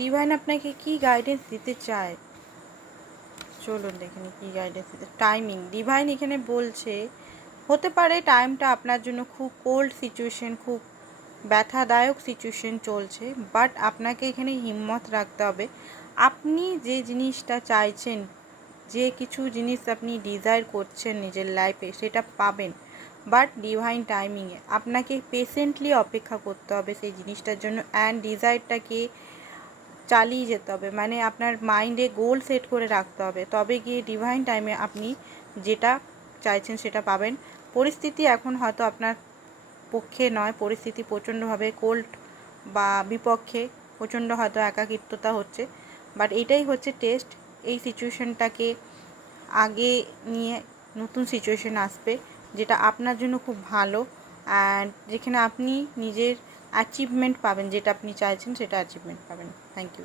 Divine আপনাকে কি guidance দিতে চায়, চলুন দেখে নিই কী গাইডেন্স দিতে। টাইমিং, ডিভাইন এখানে বলছে হতে পারে টাইমটা আপনার জন্য খুব কোল্ড সিচুয়েশন, খুব ব্যথাদায়ক সিচুয়েশন চলছে, বাট আপনাকে এখানে হিম্মত রাখতে হবে। আপনি যে জিনিসটা চাইছেন, যে কিছু জিনিস আপনি ডিজায়ার করছেন নিজের লাইফে, সেটা পাবেন, বাট ডিভাইন টাইমিংয়ে। আপনাকে পেশেন্টলি অপেক্ষা করতে হবে সেই জিনিসটার জন্য, অ্যান্ড ডিজায়ারটাকে চালিয়ে যেতে হবে, মানে আপনার মাইন্ডে গোল সেট করে রাখতে হবে, তবে গিয়ে ডিভাইন টাইমে আপনি যেটা চাইছেন সেটা পাবেন। পরিস্থিতি এখন হয়তো আপনার পক্ষে নয়, পরিস্থিতি প্রচণ্ডভাবে কোল্ড বা বিপক্ষে, প্রচণ্ড হয়তো একাকিত্বতা হচ্ছে, বাট এটাই হচ্ছে টেস্ট। এই সিচুয়েশনটাকে আগে নিয়ে নতুন সিচুয়েশন আসবে যেটা আপনার জন্য খুব ভালো, অ্যান্ড যেখানে আপনি নিজের অ্যাচিভমেন্ট পাবেন, যেটা আপনি চাইছেন সেটা অ্যাচিভমেন্ট পাবেন। Thank you.